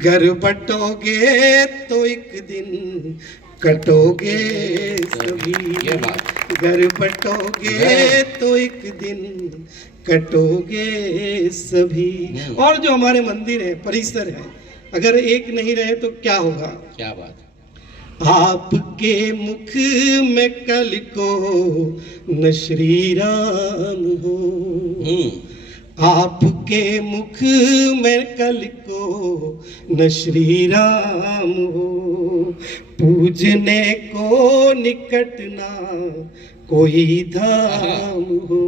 घर बटोगे तो एक दिन कटोगे सभी, घर बटोगे तो एक दिन कटोगे सभी। और जो हमारे मंदिर है, परिसर है, अगर एक नहीं रहे तो क्या होगा? क्या बात है। आपके मुख में कल को न श्री राम हो, आपके मुख में कल को न श्री राम हो, पूजने को निकट ना कोई धाम हो।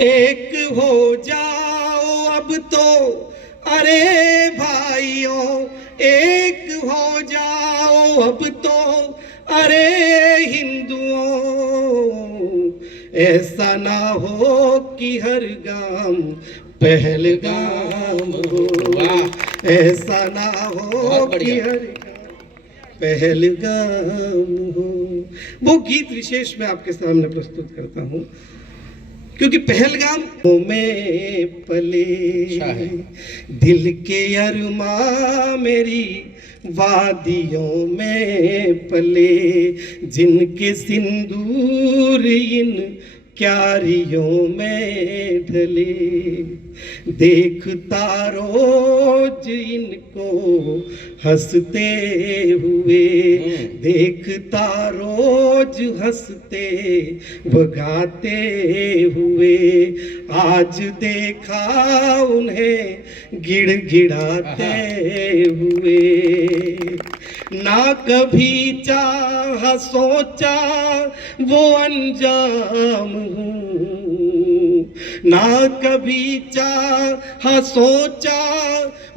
एक हो जाओ अब तो अरे भाइयों, एक हो जाओ अब तो अरे हिंदुओं, ऐसा ना हो कि हर गांव पहलगाम हो, ऐसा ना हो कि हर गांव पहलगाम हो। वो गीत विशेष मैं आपके सामने प्रस्तुत करता हूँ, क्योंकि पहलगाम में पले दिल के अरमा मेरी वादियों में पले, जिनके सिंदूर इन क्यारियों में ढले, देखता रोज इनको हंसते हुए, देखता रोज हंसते वो गाते हुए, आज देखा उन्हें गिड़गिड़ाते हुए। ना कभी चाहा सोचा वो अंजाम हूँ, ना कभी चाहा सोचा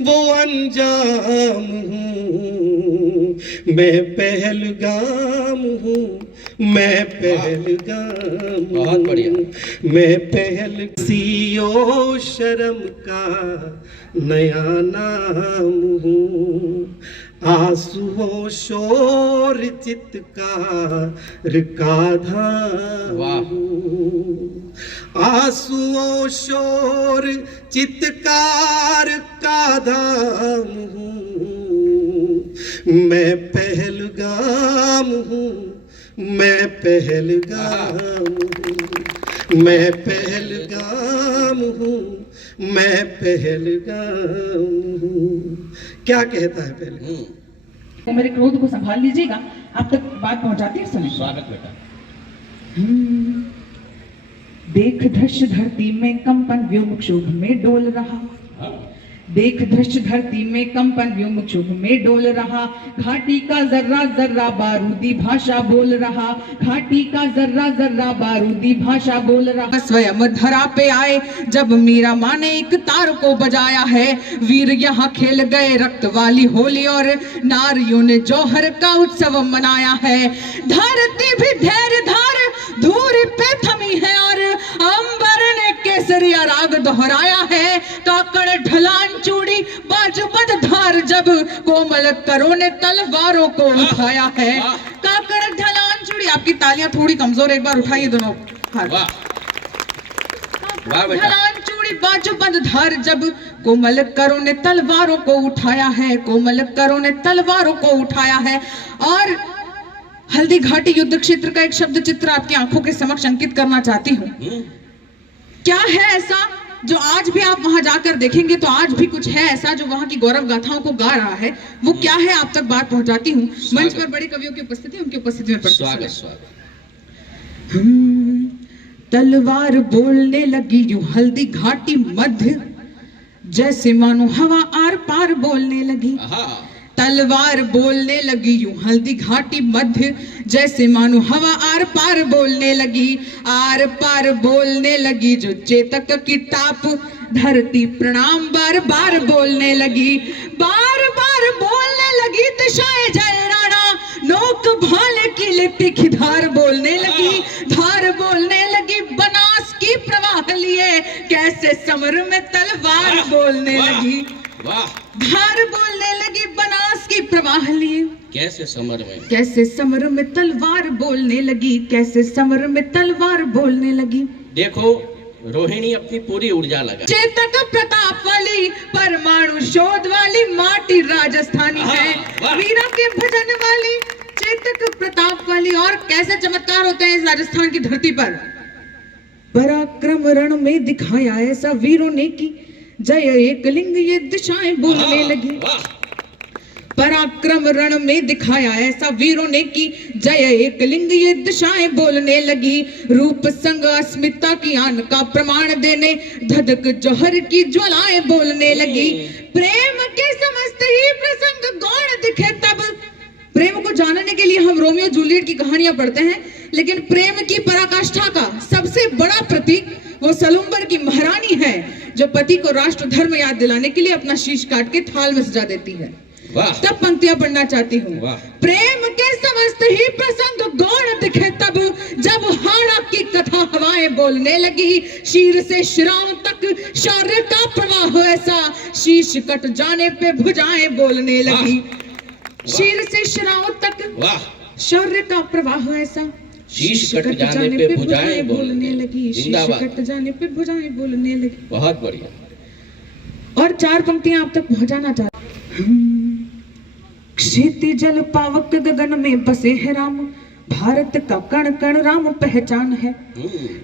वो अंजाम हूँ, मैं पहलगाम हूँ, मैं पहलगाम, बहुत बढ़िया, मैं पहल सीओ शर्म का नया नाम हूँ, आंसुओं शोर चित्कार का धाम, आंसुओं शोर चित्कार का धाम हूँ, मैं पहलगाम हूँ, मैं पहलगाम हूँ, मैं पहलगाम हूँ, मैं पहलगाम हूँ। क्या कहता है पहले? तो मेरे क्रोध को संभाल लीजिएगा, आप तक बात पहुंचाती है, सुनिए। स्वागत बेटा। देख धृष धरती में कंपन व्योम क्षोभ में डोल रहा, देख धृष धरती में कंपन व्योम क्षोभ में डोल रहा, घाटी का जर्रा जर्रा बारूदी भाषा बोल रहा, घाटी का जर्रा जर्रा बारूदी भाषा बोल रहा। स्वयं धरा पे आए जब मीरा माँ ने एक तार को बजाया है, वीर यहाँ खेल गए रक्त वाली होली और नारियों ने जौहर का उत्सव मनाया है। धरती भी धैर्य धार धूरी पे थमी है और अंबर ने केसरिया राग दोहराया है। काकड़ ढलान चूड़ी बाजूबंद धार जब कोमल करों ने तलवारों को उठाया है। काकड़ ढलान चूड़ी, आपकी तालियां थोड़ी कमजोर, एक बार उठाइए दोनों हाथ। ढलान चूड़ी बाजूबंद धार जब कोमल करों ने तलवारों को उठाया है, कोमल करों ने तलवारों को उठाया है। और हल्दी घाटी युद्ध क्षेत्र का एक शब्द चित्र आपकी आंखों के समक्ष अंकित करना चाहती हूँ। क्या है ऐसा जो आज भी आप वहां जाकर देखेंगे तो आज भी कुछ है ऐसा जो वहां की गौरव गाथाओं को गा रहा है, वो क्या है आप तक बात पहुंचाती हूँ। मंच पर बड़े कवियों की उपस्थिति, उनकी उपस्थिति में स्वागत स्वागत। तलवार बोलने लगी यूं हल्दी घाटी मध्य, जैसे मानो हवा आर पार बोलने लगी। तलवार बोलने लगी यूं हल्दी घाटी मध्य, जैसे मानो हवा आर पार बोलने लगी। आर पार बोलने लगी जो चेतक की टाप, धरती प्रणाम बार बार बोलने लगी। बार बार बोलने लगी दिशाएं जय राणा, नोक भाले की लिट्टी धार बोलने लगी। धार बोलने लगी बनास की प्रवाह लिए, कैसे समर में तलवार बोलने लगी। धार बोलने लगी बनास की प्रवाह लिए, कैसे समर में, कैसे समर में तलवार बोलने लगी, कैसे समर में तलवार बोलने लगी। देखो रोहिणी अपनी पूरी ऊर्जा लगा। चेतक प्रताप वाली परमाणु शोध वाली माटी राजस्थानी है, वाह। वीरा के भजन वाली चेतक प्रताप वाली। और कैसे चमत्कार होते हैं इस राजस्थान की धरती पर। पराक्रम रण में दिखाया ऐसा वीरों ने की, जय एकलिंग ये दिशाएं बोलने लगी। पराक्रम रण में दिखाया ऐसा वीरों ने की, जय एकलिंग ये दिशाएं बोलने लगी। रूप संग अस्मिता की आन का प्रमाण देने, धधक जौहर की ज्वालाएं बोलने लगी। प्रेम के समस्त ही प्रसंग गौण दिखे तब। प्रेम को जानने के लिए हम रोमियो जूलियट की कहानियां पढ़ते हैं, लेकिन प्रेम की पराकाष्ठा का सबसे बड़ा प्रतीक वो सलूम्बर की महारानी है, जो पति को राष्ट्र धर्म याद दिलाने के लिए अपना शीश काट के थाल में सजा देती है। तब पंक्तियां पढ़ना चाहती हूँ। प्रेम के समस्त ही प्रसंग गौण दिखे तब, जब हाड़ा की कथा हवाएं बोलने लगी। शीर से शिराओं तक शौर्य का प्रवाह हो ऐसा, शीश कट जाने पे भुजाएं बोलने लगी। शीर से शिराओं तक शौर्य का प्रवाह हो ऐसा, शीश कट जाने पे भुजाएं बोलने लगी। शीश कट जाने पे भुजाएं बोलने लगी। बहुत बढ़िया। और 4 पंक्तियां आप तक पहुंचाना चाहती हूं। क्षिति जल पावक गगन में बसे है राम, भारत का कण कण राम पहचान है।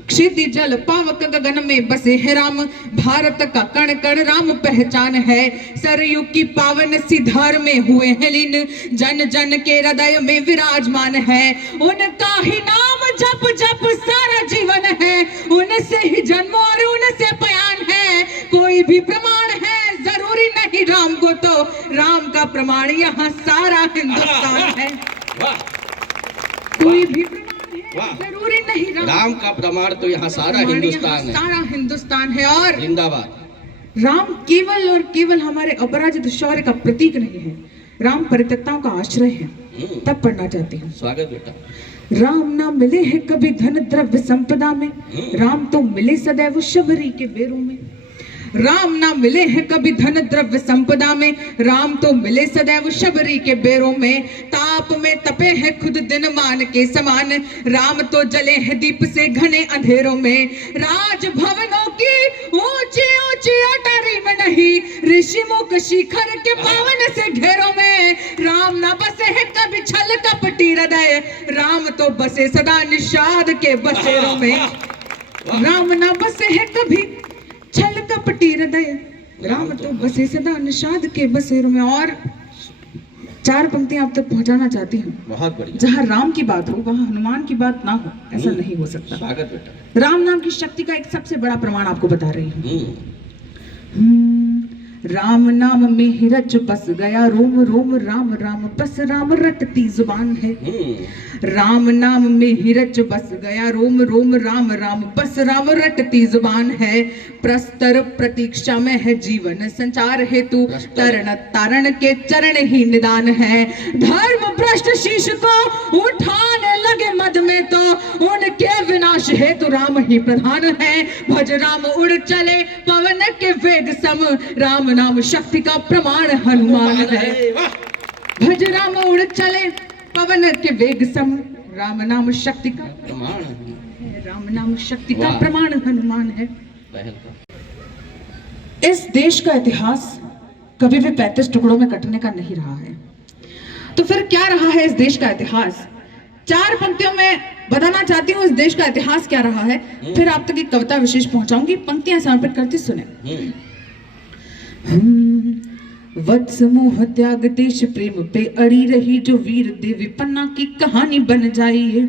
क्षिति जल पावक गगन में बसे है राम, भारत का कण कण राम पहचान है। सरयू की पावन सी धार में हुए हैं लीन, जन जन के हृदय में विराजमान है। उनका ही नाम जप जप सारा जीवन है, उनसे ही जन्म और उनसे बयान है। कोई भी प्रमाण है जरूरी नहीं राम को, तो राम का प्रमाण यहाँ सारा हिंदुस्तान है। कोई भी प्रमाण है जरूरी नहीं राम का प्रमाण तो यहाँ सारा हिंदुस्तान है। सारा हिंदुस्तान है। और जिंदाबाद। राम केवल और केवल हमारे अपराजित शौर्य का प्रतीक नहीं है, राम परित्यक्ताओं का आश्रय है। तब पढ़ना चाहती हूँ। स्वागत बेटा। राम ना मिले हैं कभी धन द्रव्य संपदा में, राम तो मिले सदैव शबरी के बेरों में। राम ना मिले हैं कभी धन द्रव्य संपदा में, राम तो मिले सदैव शबरी के बेरों में। ताप में तपे हैं खुद दिन मान के समान, राम तो जले हैं दीप से घने अंधेरों में। राज भवनों की ऊंची ऊंची अटारी में नहीं, ऋषि मुख शिखर के पावन से घेरों में। राम ना बसे हैं कभी छल कपटी हृदय, राम तो बसे सदा निषाद के बसेरों में। राम ना बसे हैं कभी छल कपटी हृदय, राम तो बसे सदा निषाद के बसेरों में। और 4 पंक्तियां आप तक पहुंचाना चाहती हूँ। बहुत बढ़िया। जहाँ राम की बात हो वहाँ हनुमान की बात ना हो, ऐसा नहीं हो सकता। स्वागत बेटा। राम नाम की शक्ति का एक सबसे बड़ा प्रमाण आपको बता रही हूँ। राम नाम में ही रच बस गया रोम रोम, राम राम बस राम रटती जुबान है। राम नाम में ही रच बस गया रोम रोम, राम राम बस राम रटती जुबान है। प्रस्तर प्रतीक्षा में है जीवन संचार हेतु, तरण तारण के चरण ही निदान है। धर्म भ्रष्ट शीश को उठाने लगे मद में, तो उनके विनाश हेतु राम ही प्रधान है। भज राम उड़ चले पवन के वेग सम, राम नाम शक्ति का प्रमाण हनुमान है। भज राम उड़ चले पवन के वेग सम, राम नाम शक्ति का प्रमाण, राम नाम शक्ति का प्रमाण हनुमान है। इस देश का इतिहास कभी भी 35 टुकड़ों में कटने का नहीं रहा है। तो फिर क्या रहा है इस देश का इतिहास? 4 पंक्तियों में बताना चाहती हूँ इस देश का इतिहास क्या रहा है, फिर आप तक एक कविता विशेष पहुंचाऊंगी। पंक्तियां समर्पित करती सुने। वत्स मोह त्याग देश प्रेम पे अड़ी रही, जो वीर देवी पन्ना की कहानी बन जाई है।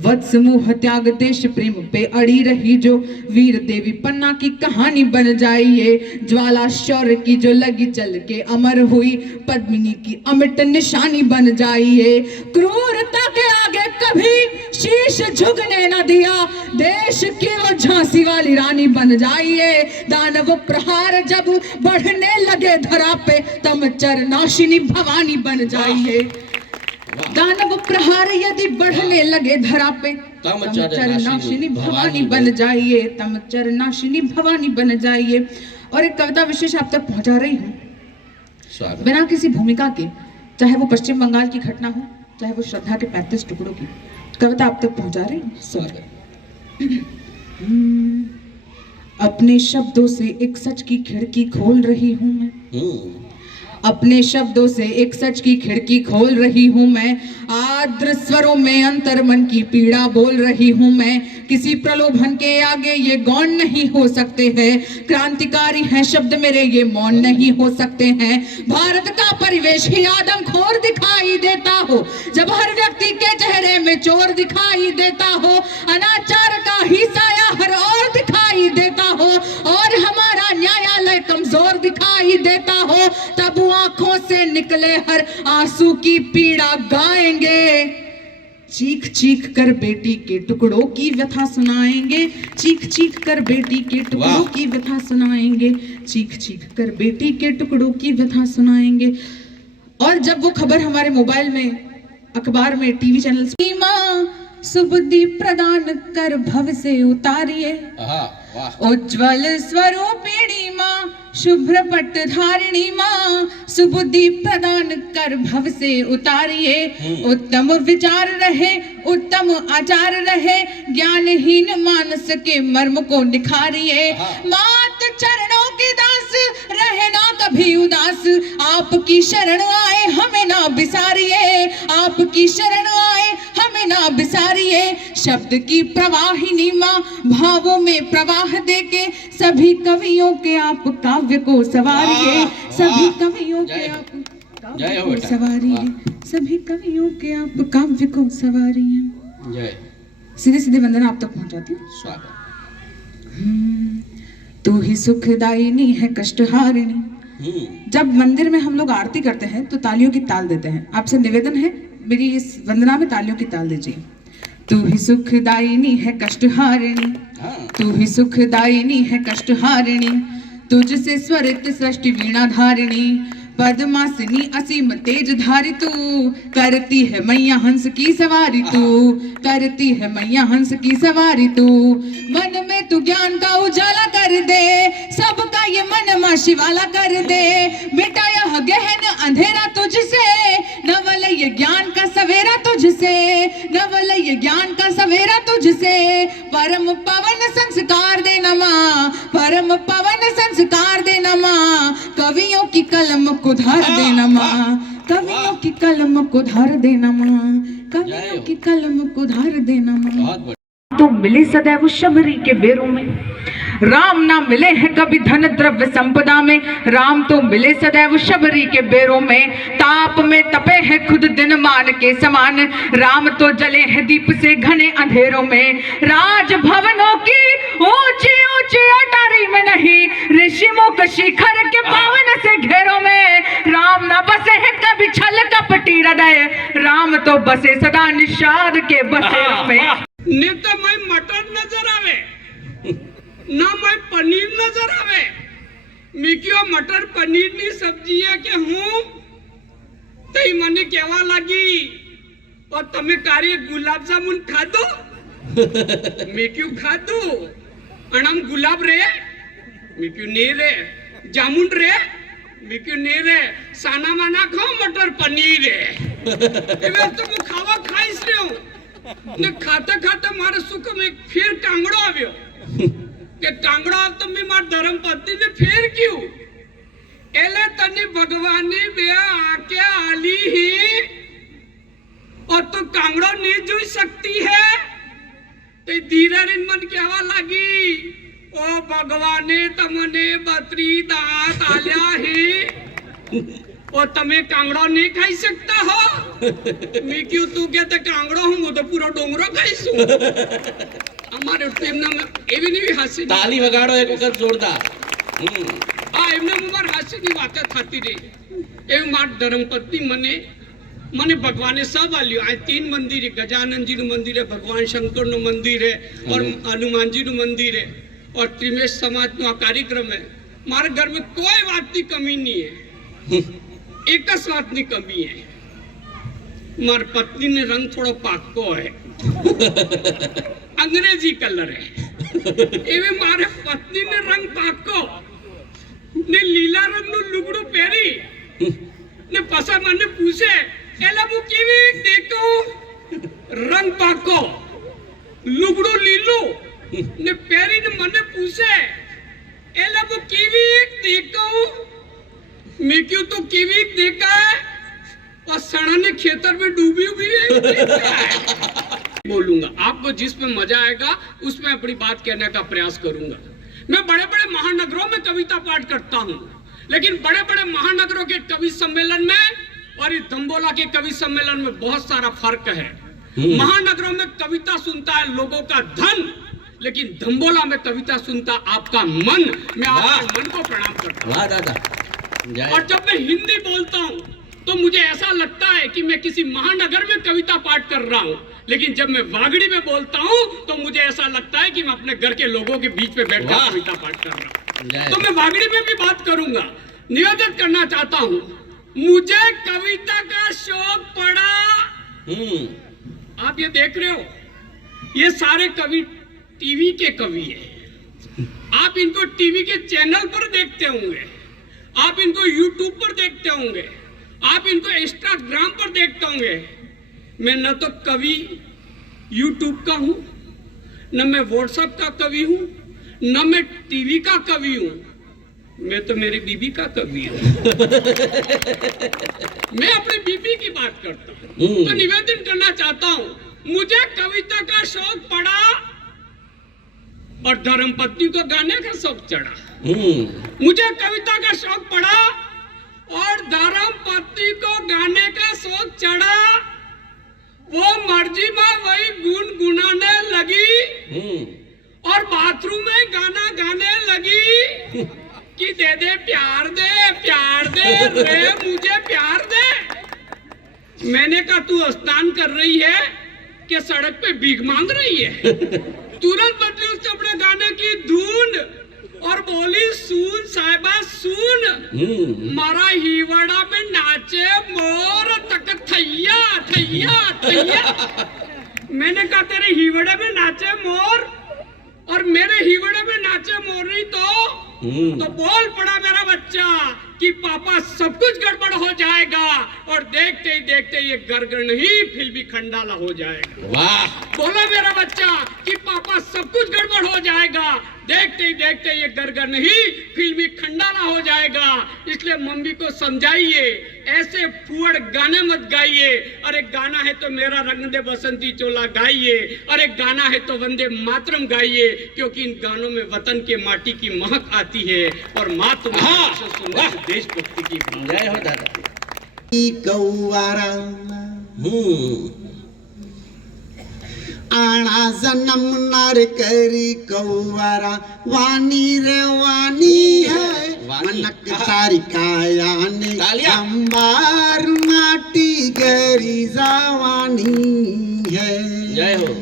वत्स मोह त्याग देश प्रेम पे अड़ी रही, जो वीर देवी पन्ना की कहानी बन जाइए। ज्वाला शौर्य की जो लगी जल के अमर हुई, पद्मिनी की अमिट निशानी बन जाइए। क्रूरता के आगे कभी शीश झुकने न दिया, देश की वो झांसी वाली रानी बन जाइए। दानव प्रहार जब बढ़ने लगे धरा पे, तम चरनाशिनी भवानी बन जाइए। दानव प्रहार यदि बढ़ने लगे धरा पे, तम चरनाशिनी भवानी बन जाइए। तम चरनाशिनी भवानी बन जाइए। और एक कविता विशेष आप तक पहुंचा रही हूँ बिना किसी भूमिका के, चाहे वो पश्चिम बंगाल की घटना हो, चाहे वो श्रद्धा के 35 टुकड़ों की कविता आप तक पहुंचा रही हूँ। अपने शब्दों से एक सच की खिड़की खोल रही हूँ मैं, अपने शब्दों से एक सच की खिड़की खोल रही हूँ मैं, आर्द्र स्वरों में अंतर मन की पीड़ा बोल रही हूँ मैं। किसी प्रलोभन के आगे ये गौण नहीं हो सकते हैं, क्रांतिकारी हैं शब्द मेरे ये मौन नहीं हो सकते हैं। भारत का परिवेश ही आदमखोर दिखाई देता हो, जब हर व्यक्ति के चेहरे में चोर दिखाई देता हो, अनाचार का ही साया हर ओर दिखाई देता हो, और हमारा न्यायालय कमजोर दिखाई देता हो, तब आंखों से निकले हर आंसू की पीड़ा गाएंगे। चीख चीख कर बेटी के टुकड़ों की व्यथा सुनाएंगे, चीख चीख कर बेटी के टुकड़ों की व्यथा सुनाएंगे, चीख चीख कर बेटी के टुकड़ों की व्यथा सुनाएंगे। और जब वो खबर हमारे मोबाइल में, अखबार में, टीवी चैनल, माँ सुबुद्धि प्रदान कर भव से उतारिए, उज्ज्वल स्वरूपिणी माँ शुभ्र पट धारिणी माँ सुबुद्धि प्रदान कर भव से उतारिए। उत्तम विचार रहे, उत्तम आचार रहे, ज्ञानहीन मानस के मर्म को निखारिए। मात चरणों के दास रहे ना कभी उदास, आपकी शरण आए हमें ना बिसारिए, आपकी शरण आए हमें ना बिसारिए। शब्द की प्रवाहिनी माँ भावों में प्रवाह देके सभी कवियों के आप काव्य को सवारिए, सभी कवियों के आप काव्य को सवारिए, सभी कवियों के आप काव्य को सवारिए। सीधे सीधे वंदना आप तक पहुंचाती हूँ। तू ही सुखदायिनी है कष्टहारिणी। जब मंदिर में हम लोग आरती करते हैं तो तालियों की ताल देते हैं। आपसे निवेदन है मेरी इस वंदना में तालियों की ताल दीजिए। तू ही सुखदायिनी है कष्टहारिणी, तू ही सुखदायिनी है कष्टहारिणी, तुझसे स्वरित सृष्टि वीणा धारिणी, पद्मासिनी असीम तेज धारी तू, करती है मैया हंस की सवारी तू, करती है मैया हंस की सवारी तू। मन में तू ज्ञान का उजाला कर दे, सबका ये मन माँ शिवाला कर दे, मिटा यह गहन अंधेरा तुझसे, नवल ये ज्ञान का सवेरा तुझसे, नवल ये ज्ञान का सवेरा तुझसे। परम पवन संस्कार दे नमा, परम पवन संस्कार दे नमा, कवियों की कलम को धार देना माँ, कवियों की कलम को धार देना माँ, कवियों की कलम को धार देना माँ। तो मिले सदैव शबरी के बेरों में, राम ना मिले हैं कभी धन द्रव्य संपदा में, राम तो मिले सदैव शबरी के बेरों में, ताप में तपे हैं खुद दिन मान के समान, राम तो जले हैं दीप से घने अंधेरों में। राज भवनों की ऊंची ऊंची अटारी में नहीं, ऋषि मुख शिखर के पावन से घेरों में, राम ना बसे हैं कभी छल कपटी हृदय, राम तो बसे सदा निषाद के बसेरों में। ने तो मैं मटर नजर आवे ना मैं पनीर नजर आवे, मी क्यों मटर पनीर नी सब्जी है के हूँ तई मने केवा लागी और तमे कार्य गुलाब जामुन खा दो मैं क्यों खा दो अनम गुलाब रे मैं क्यों नहीं रे, जामुन रे मैं क्यों नहीं रे, साना माना खाओ मटर पनीर रे इवे तो मैं खावा खाइस रे हूँ ने खाते खाते मारे सुख में फिर टांगड़ो आव्यो के टांगड़ो आव तो मैं मार धर्म पत्नी ने फिर क्यों एले तनी भगवानी बे आके आली ही और तू कांगड़ो नहीं जुई सकती है तो धीरे रिन मन कहवा लगी ओ भगवाने तमने बत्री दांत आल्या ही और तमे कांगड़ो नहीं खाई सकता हो मैं क्यों तू कहते कांगड़ो हूँ तो पूरा डोंगरो खाईसू हमारे टीमना में एवी नहीं हास्य ताली वगाड़ो एक वक्त जोरदार। एमने मुमार हास्य की बातें थाती रही एवं मार धर्मपत्नी मने मने भगवान सब आलियो आए 3 मंदिर है, गजानन जी नु मंदिर है, भगवान शंकर नु मंदिर है और हनुमान जी नु मंदिर है और त्रिमेश समाज नु कार्यक्रम है। मारे घर में कोई बात की कमी नहीं है, एक बात की कमी है मार पत्नी ने रंग थोड़ा पाको है अंग्रेजी कलर है एवे मारे पत्नी ने रंग पाको ने लीला रंग नु लुगड़ू पहरी ने पसा मने पूछे एला मु कीवी देखो रंग पाको लुगड़ू लीलू ने पहरी ने मने पूछे एला वो कीवी देखो मैं क्यों तो कीवी देखा है और सड़ने खेतर में डूबी हुई है बोलूंगा आपको जिसमें मजा आएगा उसमें अपनी बात कहने का प्रयास करूंगा। मैं बड़े बड़े महानगरों में कविता पाठ करता हूँ, लेकिन बड़े बड़े महानगरों के कवि सम्मेलन में और इस दम्बोला के कवि सम्मेलन में बहुत सारा फर्क है। महानगरों में कविता सुनता है लोगों का धन, लेकिन दम्बोला में कविता सुनता आपका मन। मैं आपके मन को प्रणाम करता वाह दादा। और जब मैं हिंदी बोलता हूँ तो मुझे ऐसा लगता है कि मैं किसी महानगर में कविता पाठ कर रहा हूँ, लेकिन जब मैं वागड़ी में बोलता हूँ तो मुझे ऐसा लगता है कि मैं अपने घर के लोगों के बीच में बैठकर कविता पाठ कर रहा हूँ। तो मैं वागड़ी में भी बात करूंगा। निवेदन करना चाहता हूँ, मुझे कविता का शौक पड़ा। आप ये देख रहे हो, ये सारे कवि टीवी के कवि हैं। आप इनको टीवी के चैनल पर देखते होंगे, आप इनको यूट्यूब पर देखते होंगे, आप इनको इंस्टाग्राम पर देखते होंगे। मैं न तो कवि यूट्यूब का हूं, न मैं व्हाट्सएप का कवि हूं, न मैं टीवी का कवि हूं। मैं तो मेरी बीबी का कवि हूं। मैं अपनी बीबी की बात करता हूं। तो निवेदन करना चाहता हूं, मुझे कविता का शौक पड़ा और धर्मपत्नी को गाने का शौक चढ़ा। मुझे कविता का शौक पड़ा और धर्मपत्नी को गाने का शौक चढ़ा। वो मर्जी में वही गुनगुनाने लगी और बाथरूम में गाना गाने लगी कि दे दे प्यार दे रे मुझे प्यार दे। मैंने कहा तू स्नान कर रही है कि सड़क पे भीख मांग रही है? तुरंत बदली उसने अपने गाने की धुन और बोली, सुन साहिबा सुन, मारा हिवड़ा में नाचे मोर तक थैया थैया थैया। मैंने कहा तेरे हिवड़े में नाचे मोर, और मेरे हिवड़े में नाचे मोर नहीं तो बोल पड़ा मेरा बच्चा कि पापा सब कुछ गड़बड़ हो जाएगा, और देखते ही देखते ये गड़गड़ नहीं फिल्मी खंडाला हो जाएगा। वाह। बोला मेरा बच्चा कि पापा सब कुछ गड़बड़ हो जाएगा, देखते ही देखते ये गड़गड़ नहीं फिल्मी खंडाला हो जाएगा। इसलिए मम्मी को समझाइए, ऐसे फुअड़ गाने मत गाइए। अरे गाना है तो मेरा रंग दे बसंती चोला गाइए, अरे गाना है तो वंदे मातरम गाइए, क्योंकि इन गानों में वतन के माटी की महक आती है और मातृभाषा से सुनकर देशभक्ति की भावना। जय हो दादा। कौआरा आना जन्म नार करी कौआरा, वानी रे वानी है मनक तारी काया ने अंबार माटी गरी जवानी है। जय हो।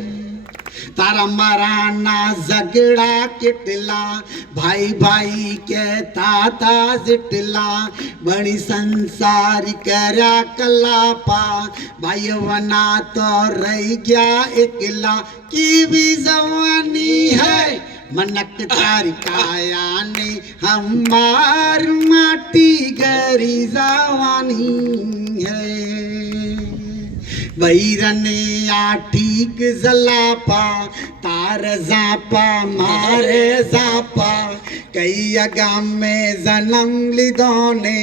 तारा मराना झगड़ा किटला, भाई भाई के ताता जिटला, बड़ी संसार करा कलापा, भाई वना तो रह गया एकला की भी जवानी है मनक तारी काया ने हमार माटी गरी जवानी है। बैरने ठीक जलापा, तार जापा मारे जापा, कई अगाम में जन्म लिदोने,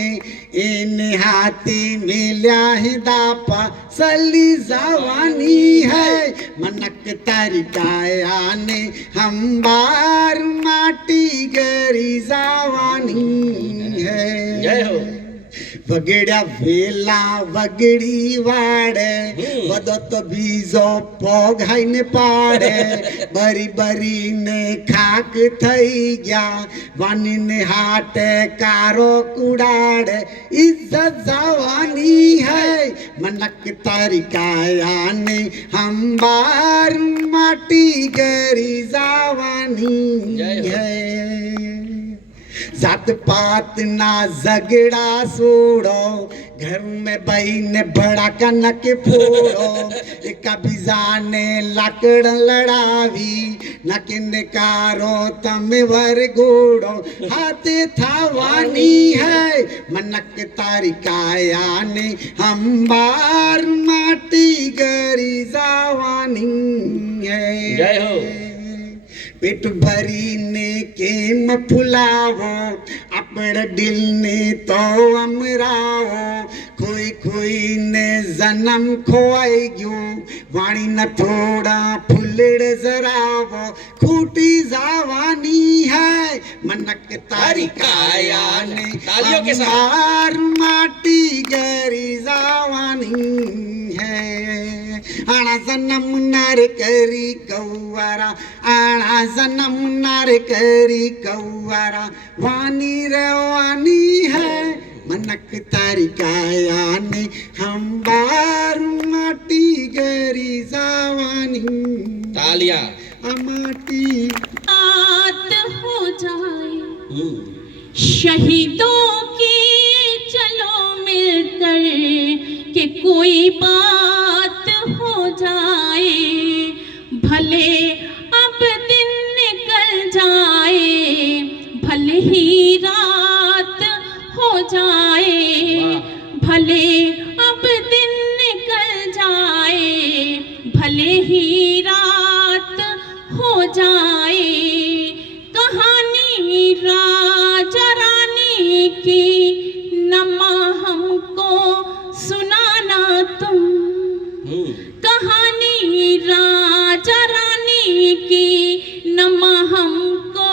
इन हाथी मिल्या ही दापा, सली जवानी है मनक तारिकाया ने हम बार माटी गरी जवानी है। जय हो। वगड़ा वेला वगड़ी वाड़े, वदो तो बीजो पोघाई ने पाड़े, बरी बरी ने खाक थई गया, वानी ने हाटे कारो कुड़ाड़े, इज्जत जवानी है मनक तारिकाया ने हम बार माटी गरी जवानी है। जात पात ना झगड़ा सोड़ो, घर में बहन बड़ा कनक फोड़ो, कभी जाने लाकड़ लड़ावी, न किनकारो तम वर गोड़ो, हाथे था वानी है मनक तारिकाया ने हम बार माटी गरी जवानी है। जय हो। पेट भरी ने के मफुलावो अपने दिल ने तो अमरावो कोई कोई ने जन्म खोई गयो वाणी न थोड़ा फुलड़ जरावो खूटी जावानी है मनक तारी काया ने तालियों के साथ। अंबार माटी गरी जावानी है आना जन्म नार करी कौवारा आना जन्म नार करी कौवारा वानी रवानी है मनक तारी काया ने हम बार माटी गरी जावानी तालियां। माटी बात हो जाए शहीदों की चलो मिलकर कि कोई बात हो जाए भले अब दिन निकल जाए भले ही रात हो जाए भले अब दिन निकल जाए भले ही रात हो जाए कहानी राजा रानी की नमा हमको सुनाना तुम कहानी राजा रानी की नमा हमको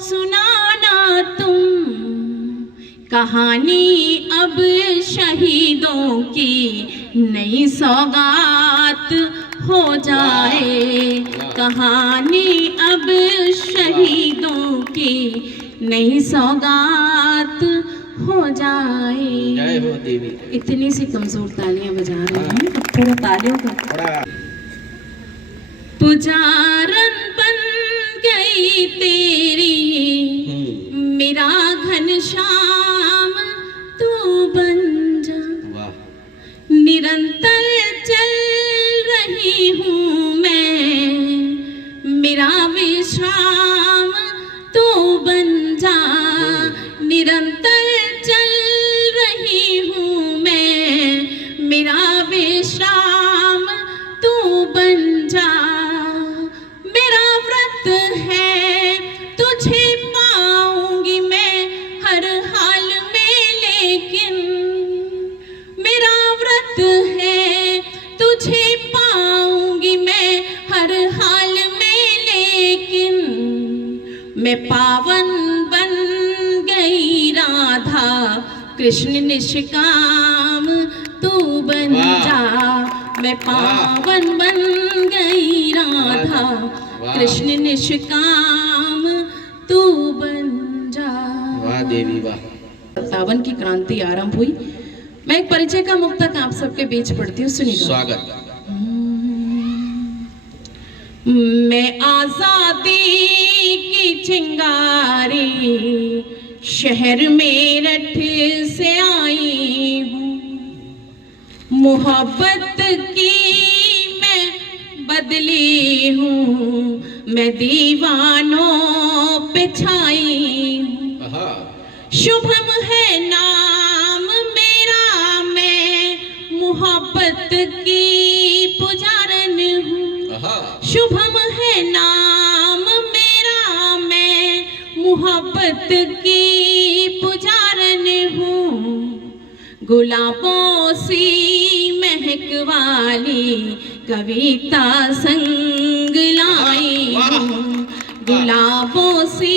सुनाना तुम कहानी अब शहीदों की नई सौगात हो जाए कहानी अब शहीदों की नई सौगात हो जाए। जय हो देवी। इतनी सी कमजोर तालियां बजा रहे हैं थोड़ा तालियों का पुजारन बन गई तेरी मेरा घनश्याम तू बन जा वाह। निरंतर चल रही हूँ मैं मेरा विश्राम तू बन जा निरंतर चल रही हूँ मैं मेरा विश्राम तू बन जा मेरा व्रत है तुझे पाऊंगी मैं हर हाल में लेकिन मेरा व्रत है तुझे पाऊंगी मैं हर हाल में लेकिन मैं पावन बन गई राधा कृष्ण निष्काम तू बन वाह। जा मैं पावन बन गई राधा वाह। कृष्ण निष्काम तू बन जा। वाह देवी वाह। 57 की क्रांति आरंभ हुई। मैं एक परिचय का मुक्तक आप सबके बीच पढ़ती हूँ, सुनिएगा। स्वागत। मैं आजादी की चिंगारी शहर मेरठ से आई हूँ मोहब्बत की मैं बदली हूँ मैं दीवानों पे छाई हूँ आहा। शुभम है नाम मेरा मैं मोहब्बत की पुजारन हूँ आहा। शुभम है नाम मेरा मैं मोहब्बत की पुजारन हूँ गुलाबों सी महक वाली कविता संग लाई हूँ गुलाबों सी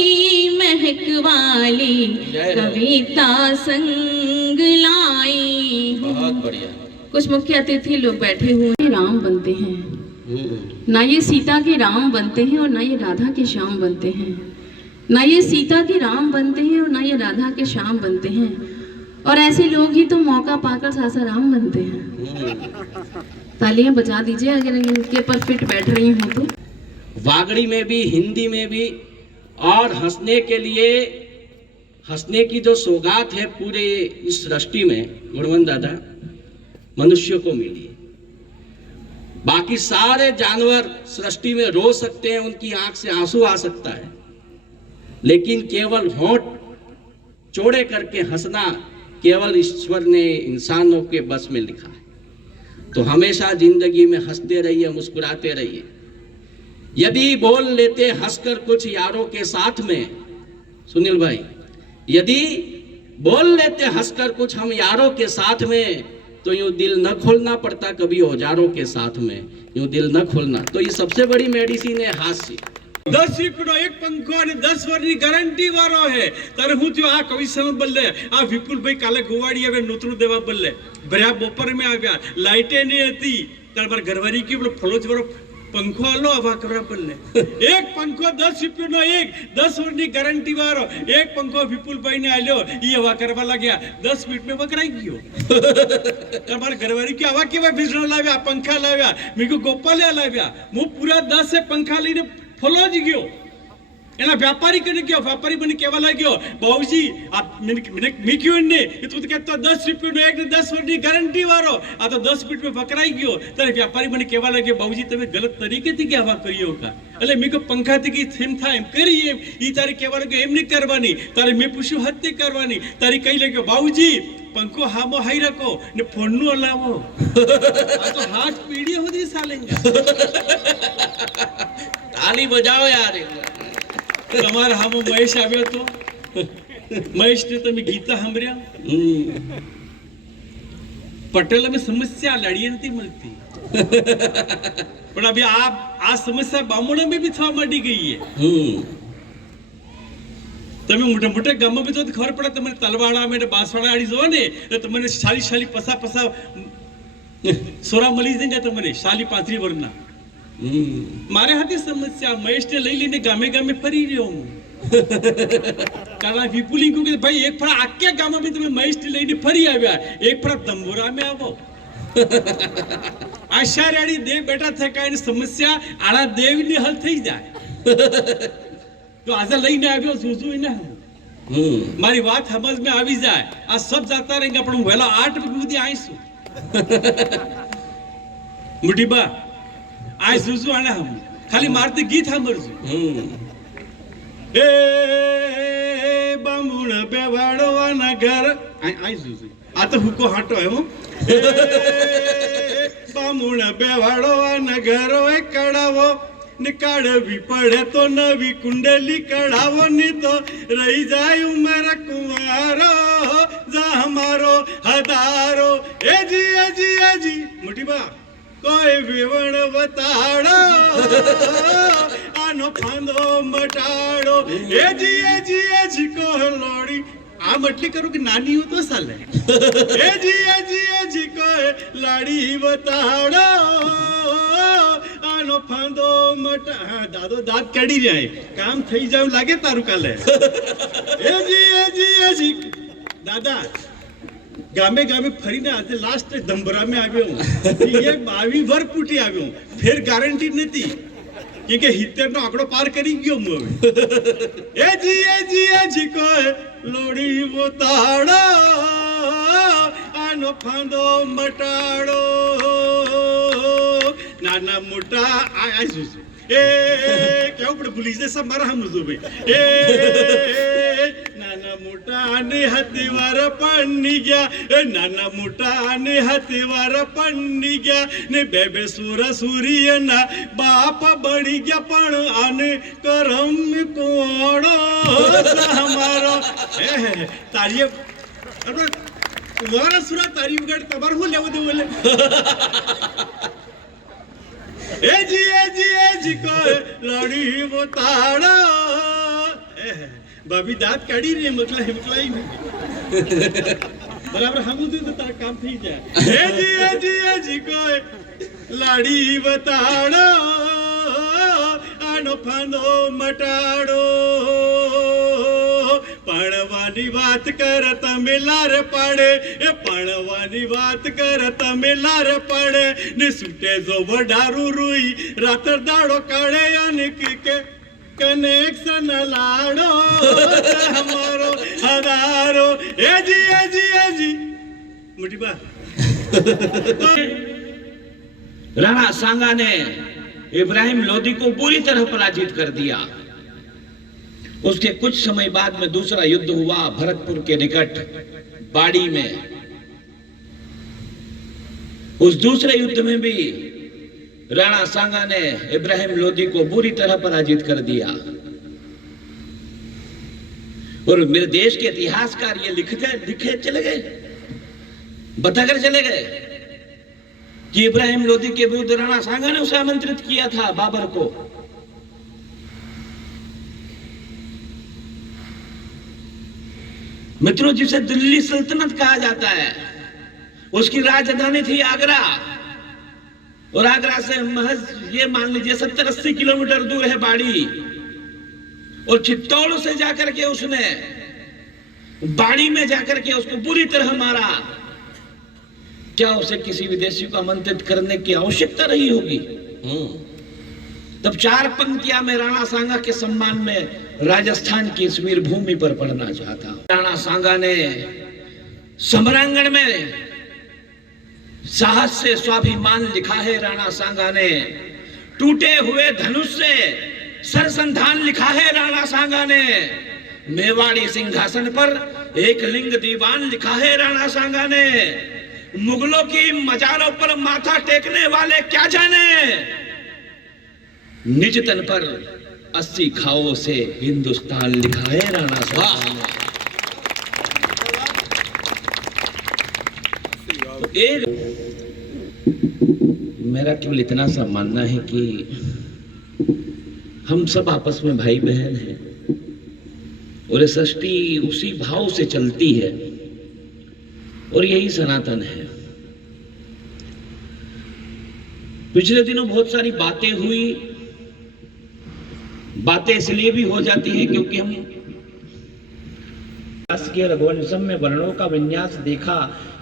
महक वाली कविता संग लाई हूँ। बहुत बढ़िया। कुछ मुख्य अतिथि लोग बैठे हुए हैं। राम बनते हैं ना ये सीता के राम बनते हैं और ना ये राधा के श्याम बनते हैं ना ये सीता के राम बनते हैं और ना ये राधा के श्याम बनते हैं और ऐसे लोग ही तो मौका पाकर सासाराम बनते हैं। तालियां बजा दीजिए अगर इनके पर फिट बैठ रही हूँ तो। वागड़ी में भी हिंदी में भी और हंसने के लिए हंसने की जो सौगात है पूरे इस सृष्टि में गुणवंत दादा मनुष्य को मिली है। बाकी सारे जानवर सृष्टि में रो सकते हैं, उनकी आंख से आंसू आ सकता है, लेकिन केवल होंठ चौड़े करके हंसना केवल ईश्वर ने इंसानों के बस में लिखा है। तो हमेशा जिंदगी में हंसते रहिए, मुस्कुराते रहिए। यदि बोल लेते हंसकर कुछ यारों के साथ में, सुनील भाई, यदि बोल लेते हंसकर कुछ हम यारों के साथ में, तो यूं दिल न खोलना पड़ता कभी औजारों के साथ में, यूं दिल न खोलना। तो ये सबसे बड़ी मेडिसिन है हास्य। 10 રૂપિયાનો એક પંખો અને 10 વર્ષની ગેરંટી વાળો હે તારે હું થયો આ કવિ સમય બદલે આ વિપુલભાઈ કાલે ગોવાડી આવે નોતરું દેવા બદલે ભર્યા બપોર में આવ્યા લાઈટે નહીં હતી તાર પર ઘરવારી કે પેલો ફલોજ વાળો पंखो आलो आवा करा बदले एक पंखो 10 રૂપિયાનો એક 10 વર્ષની ગેરંટી વાળો એક पंखो विपुल भाई ने आलो ई आवा करवा लाग्या 10 मिनिट में वकराई गयो તમાર ઘરવારી કે આવા કેવા બિઝનેસ લાવ્યા पंखा લાવ્યા મે કો ગોપાલે લાવ્યા હું પૂરા 10 से पंखा લઈને ફલોજ ગયો એના વ્યાપારી કને ગયો વ્યાપારી મને કહેવા લાગ્યો બાબુજી આ મેં ક્યું ને તું તો કહેતો 10 રૂપિયાનો એક 10 વર્ષની ગેરંટી વાળો આ તો 10 મિનિટ में વકરાઈ ગયો ત્યારે વ્યાપારી મને કહેવા લાગ્યો બાબુજી તમે ગલત તરીકેથી કે આવા કર્યો કા એટલે મેં કો પંખાથી કી થીમ થાય એમ કરી એમ ઈ તારે કહેવા લાગ્યો એમ નહીં કરવાની તારે મેં પૂછ્યું હત્તે કરવાની તારી કઈ લાગ્યો બાબુજી पंखो हामो हाई रखो ने फोननु हलावो आ तो हाथ पीढ़ी होदी सालेंगा ताली बजाओ यार। તમારા હામો મહેશ આવ્યો તો મહેશ ને તમે ગીતા સાંભળ્યા પટેલ में समस्या लड़िए नहीं मिलती પણ અભી આ સમસ્યા બામુણા में भी થવા માંડી ગઈ है તમે મોટા મોટા ગામમાં બી તો ખબર પડે તમને તલવાડા में બાંસવાડા આડી જો ને તો તમને શાલી શાલી પસા પસા સોરા મળી જઈને તમને શાલી પાથરી વરના મારે હતી સમસ્યા મહેશ ને લઈ લઈને ગામે ગામે ફરી રહ્યો હું કારણ વિપુલી કહ્યું કે ભાઈ એક ફરા આખા ગામમાં બી તમે મહેશ ને લઈને ફરી આવ્યા એક ફરા તંબોરા में આવો આશારાડી દેવ બેટા થકા એની સમસ્યા આળા દેવની હલ થઈ જાય તો આજે લઈને આવ્યો સુસુ ને મારી વાત સમજ में આવી જાય આ સબ જાતા રહેંગે પણ હું વહેલા 8 વાગે સુધી આવીશું મુઠીબા આય સુસુ આને હમ ખાલી મારતે ગીત સાંભળજો એ બામુણ બેવાડવાના ઘર આય સુસુ આ તો હુકો હાટો હે હું બામુણ બેવાડવાના ઘર ઓય કડાવો निकाड़वी पड़े तो नवी कुंडली कढ़ावो नी तो रही जाए उमर कुंवारो जा हमारो हदारो ए जी मुठी बा कोई विवण बताड़ो आनो फांदो मटाड़ो ए जी को लोड़ी आ मटली करो कि नानी हो तो साले ए जी को लाड़ी बताड़ो આનો ફાંદો મટા દાદો દાંત કાઢી જાય કામ થઈ જાવ લાગે તારું કાલે એજી દાદા ગામે ગામે ફરીને આજે લાસ્ટ દંબરામાં આવ્યો હું એ 22 વર પૂટી આવ્યો ફેર ગારંટી નથી કે 70 નો આંકડો પાર કરી ગયો હું હવે એજી કોઈ લોડી બોતાડો આનો ફાંદો મટાડો નાના મોટા આ સુસુ એ કેવું પડે ભૂલી જશે મારા સમજો ભાઈ એ નાના મોટા ને હતીવાર પણની ગયા એ નાના મોટા ને હતીવાર પણની ગયા ને બે સુરા સૂર્યના બાપ બળી ગયા પણ આને કરમ કોડો અમારો તારીએ મારા સુરા તારી વગર તમારે શું લેવું દેવું બોલે એજી को लड़ी बोताड़ो भाभी दांत काढ़ी रही मकलाई में बराबर हम तो तारा काम थी जाए एजी को लड़ी बोताड़ो आनो फांदो मटाड़ो पणवानी बात कर तमे लार पाड़े ए पणवानी बात कर तमे लार पाड़े ने सूटे जो वडारू रुई रातर दाड़ो काढ़े यानी के कनेक्शन लाड़ो हमारो हदारो एजी मुठी बा राणा सांगा ने इब्राहिम लोदी को पूरी तरह पराजित कर दिया। उसके कुछ समय बाद में दूसरा युद्ध हुआ भरतपुर के निकट बाड़ी में। उस दूसरे युद्ध में भी राणा सांगा ने इब्राहिम लोदी को बुरी तरह पराजित कर दिया। और मेरे देश के इतिहासकार ये लिखे चले गए, बताकर चले गए कि इब्राहिम लोदी के विरुद्ध राणा सांगा ने उसे आमंत्रित किया था बाबर को। मित्रों, जिसे दिल्ली सल्तनत कहा जाता है, उसकी राजधानी थी आगरा, और आगरा से महज ये मान लीजिए 70-80 किलोमीटर दूर है बाड़ी। और चित्तौड़ से जाकर के उसने बाड़ी में जाकर के उसको बुरी तरह मारा। क्या उसे किसी विदेशी को आमंत्रित करने की आवश्यकता रही होगी? तब 4 पंक्तियां में राणा सांगा के सम्मान में राजस्थान की इस वीर भूमि पर पढ़ना चाहता हूं। राणा सांगा ने समरांगण में साहस से स्वाभिमान लिखा है। राणा सांगा ने टूटे हुए धनुष से सरसंधान लिखा है। राणा सांगा ने मेवाड़ी सिंहासन पर एक लिंग दीवान लिखा है। राणा सांगा ने मुगलों की मजारों पर माथा टेकने वाले क्या जाने, निज तन पर 80 घावों से हिंदुस्तान लिखा है। राणा सांगा ने एक मेरा केवल इतना सा मानना है कि हम सब आपस में भाई बहन हैं, और ये सृष्टि उसी भाव से चलती है, और यही सनातन है। पिछले दिनों बहुत सारी बातें हुई। बातें इसलिए भी हो जाती हैं क्योंकि हम के रघुवंशम में वर्णों का विन्यास देखा,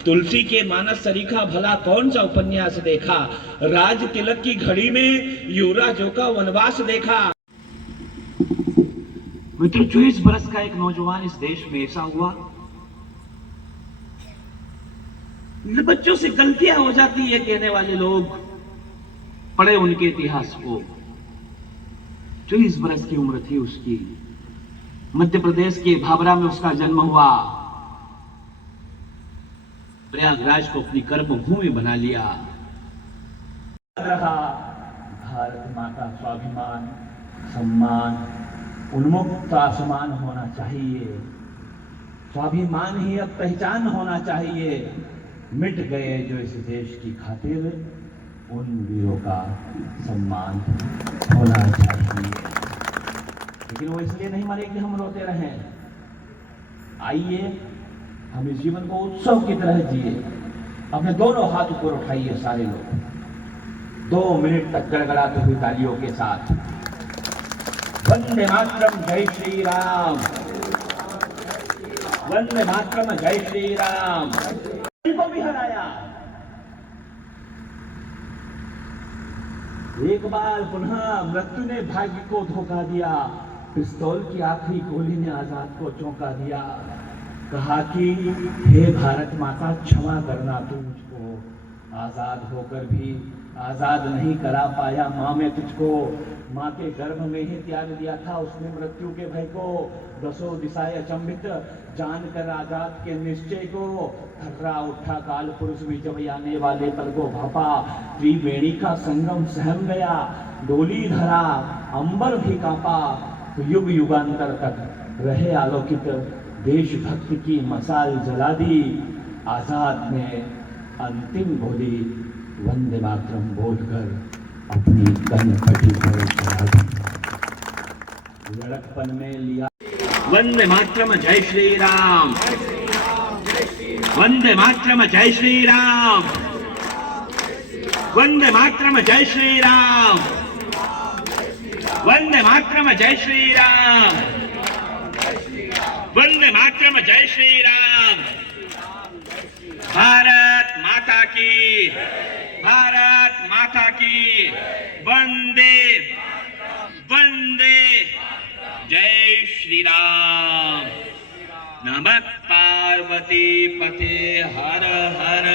तुलसी के मानस सरीखा भला कौन सा उपन्यास देखा, राज तिलक की घड़ी में युवराजों का वनवास देखा। मित्रों, 24 बरस का एक नौजवान इस देश में ऐसा हुआ, बच्चों से गलतियां हो जाती है कहने वाले लोग, पढ़े उनके इतिहास को। 24 बरस की उम्र थी उसकी। मध्य प्रदेश के भाबरा में उसका जन्म हुआ। प्रयागराज को अपनी कर्म भूमि बना लिया। रहा भारत माँ का स्वाभिमान, सम्मान, उन्मुक्त आसमान होना चाहिए। स्वाभिमान ही अब पहचान होना चाहिए। मिट गए जो इस देश की खातिर, उन वीरों का सम्मान होना चाहिए। लेकिन वो इसलिए नहीं मरे कि हम रोते रहें। आइए हम इस जीवन को उत्सव की तरह जिए। अपने दोनों हाथ ऊपर उठाइए सारे लोग, 2 मिनट तक गड़गड़ाते हुए तालियों के साथ। वंदे मातरम, जय श्री राम। वंदे मातरम, जय श्री राम। को भी हराया। एक बार पुनः मृत्यु ने भाग्य को धोखा दिया। पिस्तौल की आखिरी गोली ने आजाद को चौंका दिया। कहा कि हे भारत माता, क्षमा करना, तू मुझको आजाद होकर भी आजाद नहीं करा पाया। माँ में तुझको माँ के गर्भ में ही त्याग दिया था। उसने मृत्यु के भय को, 10 दिशाएं अचंभित जानकर आजाद के निश्चय को, थर्रा उठा काल पुरुष भी जब आने वाले पल को भापा। त्रिवेणी का संगम सहम गया, डोली धरा, अंबर भी कांपा। तो युग युगांतर तक रहे आलोकित, देशभक्ति की मसाल जला दी। आजाद ने अंतिम बोली वंदे मातरम बोलकर अपनी कनपटी पर चढ़ा दी। लड़कपन में लिया वंदे मातरम, जय श्री राम। वंदे मातरम, जय श्री राम। वंदे मातरम, जय श्री राम। वंदे मातरम, जय श्री राम। वंदे मातरम, जय श्री राम। भारत माता की, भारत माता की। वंदे वंदे, जय श्री राम। नमः पार्वती पते, हर हर